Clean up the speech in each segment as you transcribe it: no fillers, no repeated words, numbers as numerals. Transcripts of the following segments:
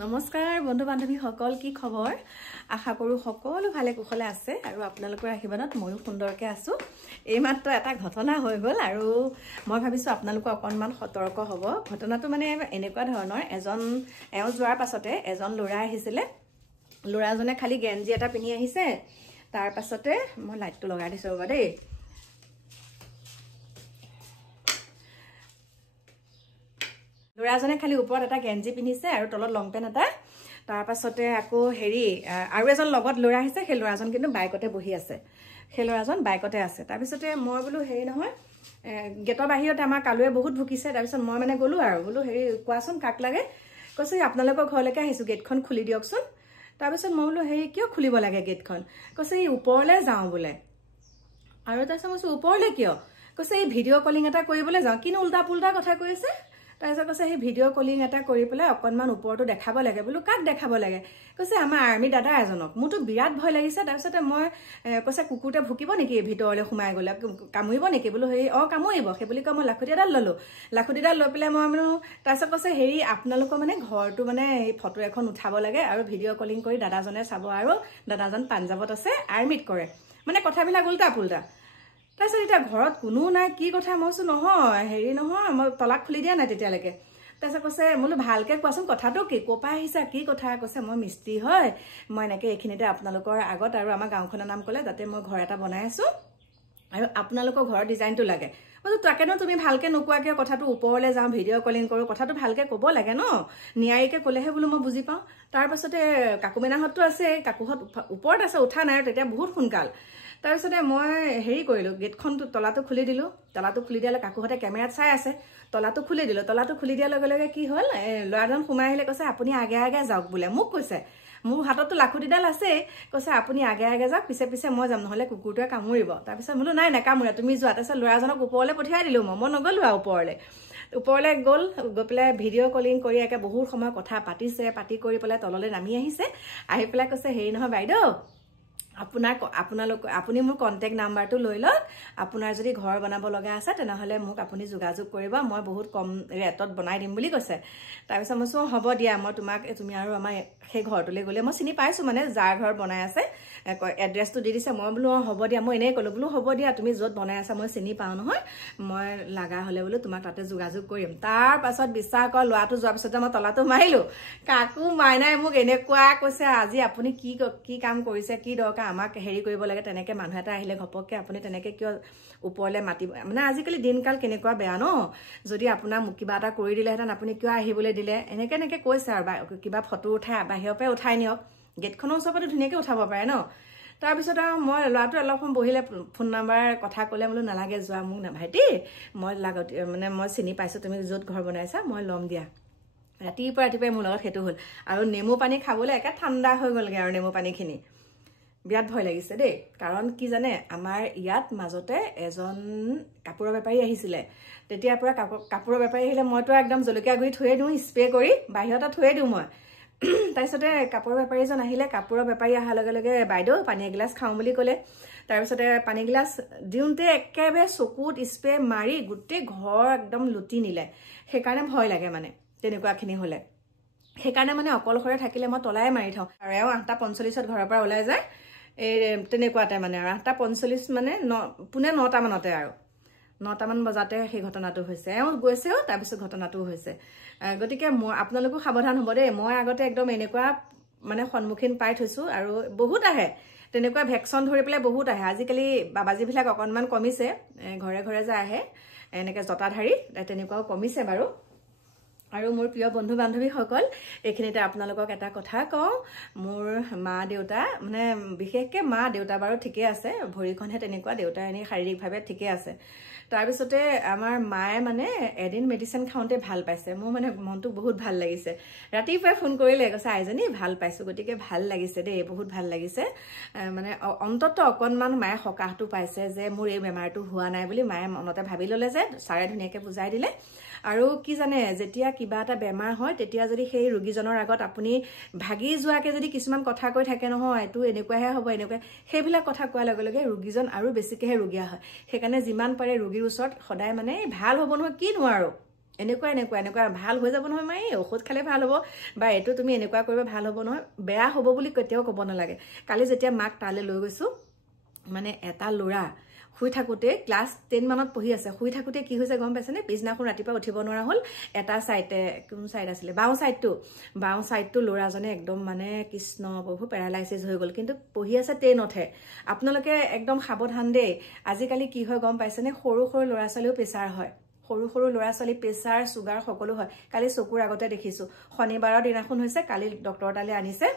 নমস্কাৰ বন্ধু বান্ধৱী সকল কি খবৰ আশা কৰো সকলো ভালে কুশলে আছে আৰু আপোনালোকৰ আশীৰ্বাদত ময়ো সুন্দৰকৈ আছো এই মাত্ৰ এটা ঘটনা হৈ গ'ল আৰু মই ভাবিছো আপোনালোক অকনমান সতৰ্ক হ'ব ঘটনাটো মানে এনেকুৱা ধৰণৰ এওঁ যোৱাৰ পাছতে এজন ল'ৰা আহিছিলে ল'ৰাজনে খালি গেঞ্জি এটা পিন্ধি আহিছে তাৰ পাছতে মই লাইটটো লগাই দিছো ৰবা দেই ল'ৰাজনে খালি ওপৰত এটা গেঞ্জি পিন্ধিছে আৰু তলত লং পেন্ট এটা তাৰ পাছতে আকৌ হেৰি আৰু এজন লগত ল'ৰা আহিছে সেই ল'ৰাজন কিন্তু বাইকতে বহি আছে সেই ল'ৰাজন বাইকতে আছে তাৰ পিছতে মই বোলো হেৰি নহয় গেটৰ বাহিৰত আমাৰ কালুৱে বহুত ভুকিছে তাৰ পিছত মই মানে গলো আৰু বোলো হেৰি কোৱাচোন কাক লাগে কৈছে আপোনালোকৰ ঘৰলৈকে আহিছো গেটখন খুলি দিয়কচোন তাৰ পিছত মই বোলো হেৰি কিয় খুলিব লাগে গেটখন কৈছে এই ওপৰলৈ যাওঁ বোলে আৰু তাৰপিছত মই ওপৰলৈ কিয় কৈছে এই ভিডিঅ' কলিং এটা কৰিবলৈ যাওঁ কিনো উল্টা পুল্টা কথা কৈছে তাৰপিছত কৈছে সেই ভিডিঅ' কলিং এটা কৰি পেলাই অকণমান ওপৰটো দেখাব লাগে বোলো কাক দেখাব লাগে কৈছে আমাৰ আৰ্মি দাদা এজনক মোৰতো বিৰাট ভয় লাগিছে তাৰপিছতে মই কৈছে কুকুৰতে ভুকিব নেকি ভিতৰলৈ সোমাই গ'লে কামুৰিব নেকি বোলো হেৰি কামুৰিব সেই বুলি কৈ মই লাখুটি এডাল ল'লো লাখুটিডাল লৈ পেলাই মই বোলো তাৰপিছত কৈছে হেৰি আপোনালোকৰ মানে ঘৰটো মানে এই ফটো এখন উঠাব লাগে আৰু ভিডিঅ' কলিং কৰি দাদাজনে চাব আৰু দাদাজন পাঞ্জাৱত আছে আৰ্মিত কৰে মানে কথাবিলাক উল্টা পুল্টা তাৰপিছত এতিয়া ঘৰত কোনো নাই কি কথা মই কৈছো নহয় হেৰি নহয় মই তলাক খুলি দিয়া নাই তেতিয়ালৈকে তাৰপিছত কৈছে বোলো ভালকে কোৱাচোন কথাটো কি ক'পা আহিছা কি কথা কৈছে মই মিস্ত্ৰী হয় মই এনেকৈ এইখিনিতে আপোনালোকৰ আগত আৰু আমাৰ গাঁওখনৰ নাম ক'লে যাতে মই ঘৰ এটা বনাই আছো আৰু আপোনালোকৰ ঘৰৰ ডিজাইনটো লাগে বোলো তাকেনো তুমি ভালকে নোকোৱাকে কথাটো ওপৰলৈ যাওঁ ভিডিঅ' কলিং কৰোঁ কথাটো ভালকে ক'ব লাগে ন নিয়াৰিকে ক'লেহে বোলো মই বুজি পাওঁ তাৰপাছতে কাকুমেনাহঁতটো আছে কাকুহঁত ওপৰত আছে উঠা নাই আৰু তেতিয়া বহুত সোনকাল তাৰপিছতে মই হেৰি কৰিলো গেটখন তলাটো খুলি দিলো তলাটো খুলি দিয়ালে কাকুহঁতে কেমেৰাত চাই আছে তলাটো খুলি দিলো তলাটো খুলি দিয়াৰ লগে লগে কি হ'ল ল'ৰাজন সোমাই আহিলে কৈছে আপুনি আগে আগে যাওক বোলে মোক কৈছে মোৰ হাততো লাখুটিডাল আছে কৈছে আপুনি আগে আগে যাওক পিছে পিছে মই যাম নহ'লে কুকুৰটোৱে কামুৰিব তাৰপিছত বোলো নাই নাকামুৰে তুমি যোৱা তাৰপিছত ল'ৰাজনক ওপৰলৈ পঠিয়াই দিলো মই নগ'লো আৰু ওপৰলৈ গ'ল গৈ পেলাই ভিডিঅ' কলিং কৰি একে বহুত সময় কথা পাতি কৰি পেলাই তললৈ নামি আহিছে আহি পেলাই কৈছে হেৰি নহয় বাইদেউ আপুনি মোৰ কণ্টেক্ট নাম্বাৰটো লৈ লওক আপোনাৰ যদি ঘৰ বনাব লগা আছে তেনেহ'লে মোক আপুনি যোগাযোগ কৰিব মই বহুত কম ৰেটত বনাই দিম বুলি কৈছে তাৰপিছত মই কৈছোঁ হ'ব দিয়া মই তুমি আৰু আমাৰ সেই ঘৰটোলৈ গ'লে মই চিনি পাইছোঁ মানে যাৰ ঘৰ বনাই আছে এড্ৰেছটো দি দিছে মই বোলো হ'ব দিয়া মই এনেই ক'লোঁ বোলো হ'ব দিয়া তুমি য'ত বনাই আছা মই চিনি পাওঁ নহয় মই লগা হ'লে বোলো তোমাক তাতে যোগাযোগ কৰিম তাৰ পাছত বিশ্বাস কৰ ল'ৰাটো যোৱাৰ পিছতে মই তলাটো মাৰিলোঁ কাকো মাইনাই মোক এনেকুৱা কৈছে আজি আপুনি কি কাম কৰিছে কি দৰকাৰ আমাক হেৰি কৰিব লাগে তেনেকে মানুহ এটা আহিলে ঘপককে আপুনি তেনেকে কিয় ওপৰলৈ মাতিব মানে আজিকালি দিনকাল কেনেকুৱা বেয়া ন যদি আপোনাক কিবা এটা কৰি দিলেহেঁতেন আপুনি কিয় আহিবলৈ দিলে এনেকে কৈছে আৰু কিবা ফটো উঠাই বাহিৰৰ পৰাই উঠাই নিয়ক গেটখনৰ ওচৰৰ পৰা ধুনীয়াকৈ উঠাব পাৰে ন তাৰপিছত আৰু মই ল'ৰাটো অলপ সময় বহিলে ফোন নাম্বাৰ কথা ক'লে বোলো নালাগে যোৱা মোক ভাইটি মই মানে মই চিনি পাইছোঁ তুমি য'ত ঘৰ বনাইছা মই ল'ম দিয়া ৰাতিপুৱাই মোৰ লগত সেইটো হ'ল আৰু নেমু পানী খাবলৈ একে ঠাণ্ডা হৈ গ'লগৈ আৰু নেমু পানীখিনি বিৰাট ভয় লাগিছে দেই কাৰণ কি জানে আমাৰ ইয়াত মাজতে এজন কাপোৰৰ বেপাৰী আহিছিলে তেতিয়াৰ পৰা কাপোৰৰ বেপাৰী আহিলে মইতো একদম জলকীয়া গুড়ি থৈয়ে দিওঁ স্প্ৰে কৰি বাহিৰতে থৈয়ে দিওঁ মই তাৰপিছতে কাপোৰৰ বেপাৰীজন আহিলে কাপোৰৰ বেপাৰী অহাৰ লগে লগে বাইদেউ পানী এগিলাচ খাওঁ বুলি ক'লে তাৰপিছতে পানী গিলাচ দিওঁতে একেবাৰে চকুত স্প্ৰে মাৰি গোটেই ঘৰ একদম লুটি নিলে সেইকাৰণে ভয় লাগে মানে তেনেকুৱাখিনি হ'লে সেইকাৰণে মানে অকলশৰে থাকিলে মই তলাই মাৰি থওঁ আৰু এওঁ 8:45 ঘৰৰ পৰা ওলাই যায় এই তেনেকুৱাতে মানে আৰু 8:45 মানে পুনে 9টা মানতে আৰু 9টামান বজাতে সেই ঘটনাটো হৈছে এওঁ গৈছেও তাৰপিছত ঘটনাটো হৈছে গতিকে আপোনালোকো সাৱধান হ'ব দেই মই আগতে একদম এনেকুৱা মানে সন্মুখীন পাই থৈছোঁ আৰু বহুত আহে তেনেকুৱা ভেকচন ধৰি পেলাই বহুত আহে আজিকালি বাবাজীবিলাক অকণমান কমিছে ঘৰে ঘৰে যে আহে এনেকৈ জটাধাৰী তেনেকুৱাও কমিছে বাৰু আৰু মোৰ প্ৰিয় বন্ধু বান্ধৱীসকল এইখিনিতে আপোনালোকক এটা কথা কওঁ মোৰ মা দেউতা মানে বিশেষকৈ মা দেউতা বাৰু ঠিকে আছে ভৰিখনহে তেনেকুৱা দেউতা এনেই শাৰীৰিকভাৱে ঠিকে আছে তাৰপিছতে আমাৰ মায়ে মানে এদিন মেডিচিন খাওঁতে ভাল পাইছে মোৰ মানে মনটো বহুত ভাল লাগিছে ৰাতিপুৱাই ফোন কৰিলে কৈছে আইজনী ভাল পাইছোঁ গতিকে ভাল লাগিছে দেই বহুত ভাল লাগিছে মানে অন্ততঃ অকণমান মায়ে সকাহটো পাইছে যে মোৰ এই বেমাৰটো হোৱা নাই বুলি মায়ে মনতে ভাবি ল'লে যে ছাৰে ধুনীয়াকৈ বুজাই দিলে আৰু কি জানে যেতিয়া কিবা এটা বেমাৰ হয় তেতিয়া যদি সেই ৰোগীজনৰ আগত আপুনি ভাগি যোৱাকে যদি কিছুমান কথা কৈ থাকে নহয় এইটো এনেকুৱাহে হ'ব এনেকুৱা সেইবিলাক কথা কোৱাৰ লগে লগে ৰোগীজন আৰু বেছিকেহে ৰোগীয়া হয় সেইকাৰণে যিমান পাৰে ৰোগীৰ ওচৰত সদায় মানে ভাল হ'ব নহয় কি নোৱাৰো এনেকুৱা ভাল হৈ যাব নহয় মাই ঔষধ খালে ভাল হ'ব বা এইটো তুমি এনেকুৱা কৰিবা ভাল হ'ব নহয় বেয়া হ'ব বুলি কেতিয়াও ক'ব নালাগে কালি যেতিয়া মাক তালৈ লৈ গৈছো মানে এটা ল'ৰা শুই থাকোতে ক্লাছ 10 মানত পঢ়ি আছে শুই থাকোতে কি হৈছে গম পাইছেনে পিছনাখন ৰাতিপুৱা উঠিব নোৱাৰা হ'ল এটা সাইডে কোন সাইড আছিল বাও সাইডটো ল'ৰাজনে একদম মানে কৃষ্ণ প্ৰভু পেৰালাইসিস হৈ গ'ল কিন্তু পঢ়ি আছে 10ত আপোনালোকে একদম সাৱধান দেই আজিকালি কি হয় গম পাইছেনে সৰু ল'ৰা ছোৱালীও প্ৰেছাৰ হয় সৰু ল'ৰা ছোৱালী প্ৰেছাৰ সুগাৰ সকলো হয় কালি চকুৰ আগতে দেখিছো শনিবাৰৰ দিনাখন হৈছে কালি ডক্টৰ তালে আনিছে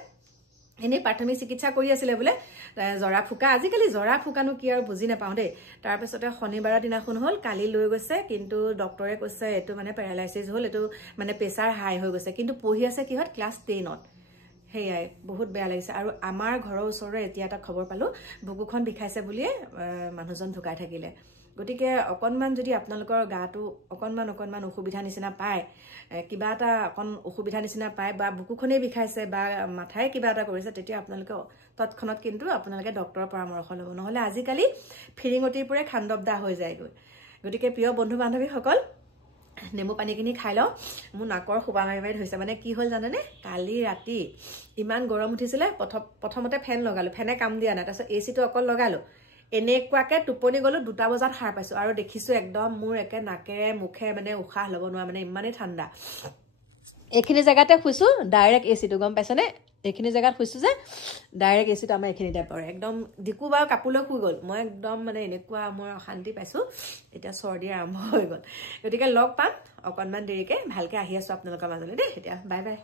এনেই প্ৰাথমিক চিকিৎসা কৰি আছিলে বোলে জৰা ফুকা আজিকালি জৰা ফুকানো কি আৰু বুজি নাপাওঁ দেই তাৰপিছতে শনিবাৰৰ দিনাখন হ'ল কালি লৈ গৈছে কিন্তু ডক্টৰে কৈছে এইটো মানে পেৰালাইসিস হ'ল এইটো মানে প্ৰেছাৰ হাই হৈ গৈছে কিন্তু পঢ়ি আছে কিহত ক্লাছ 10ত হেয়াই বহুত বেয়া লাগিছে আৰু আমাৰ ঘৰৰ ওচৰৰে এতিয়া এটা খবৰ পালো বুকুখন বিষাইছে বুলিয়ে মানুহজন ঢুকাই থাকিলে গতিকে অকনমান যদি আপোনালোকৰ গাটো অকনমান অসুবিধা নিচিনা পায় কিবা এটা অসুবিধা নিচিনা পায় বা বুকুখনে বিষাইছে বা মাথাই কিবা এটা কৰিছে তেতিয়া আপোনালোকে তৎক্ষণাত কিন্তু আপোনালোকে ডক্টৰৰ পৰামৰ্শ ল'ব নহলে আজিকালি ফিৰিঙতিৰ পৰে খান্দবদা হৈ যায়গৈ গতিকে প্ৰিয় বন্ধু বান্ধৱীসকল নেমু পানীখিনি খাই লওঁ মোৰ নাকৰ খুবা মাৰি ধৰিছে মানে কি হ'ল জানেনে কালি ৰাতি ইমান গৰম উঠিছিলে প্ৰথমতে ফেন লগালো ফেনে কাম দিয়া নাই তাৰপিছত এচিটো অকল লগালো এনেকুৱাকে টোপনি গলো 2টা বজাত সাৰ পাইছো আৰু দেখিছো একদম মোৰ একে নাকেৰে মুখে মানে উশাহ ল'ব নোৱাৰা মানে ইমানেই ঠাণ্ডা এইখিনি জেগাতে শুইছো ডাইৰেক্ট এচিটো গম পাইছনে এইখিনি জেগাত শুইছো যে ডাইৰেক্ট এচিটো আমাৰ এইখিনিতে পৰে একদম দিকু বাৰু কাপোৰলৈ শুই গ'ল মই একদম মানে এনেকুৱা মই অশান্তি পাইছো এতিয়া চৰ্দি আৰম্ভ হৈ গ'ল গতিকে লগ পাম অকনমান দেৰিকে ভালকে আহি আছো আপোনালোকৰ মাজলৈ দেই এতিয়া বাই বাই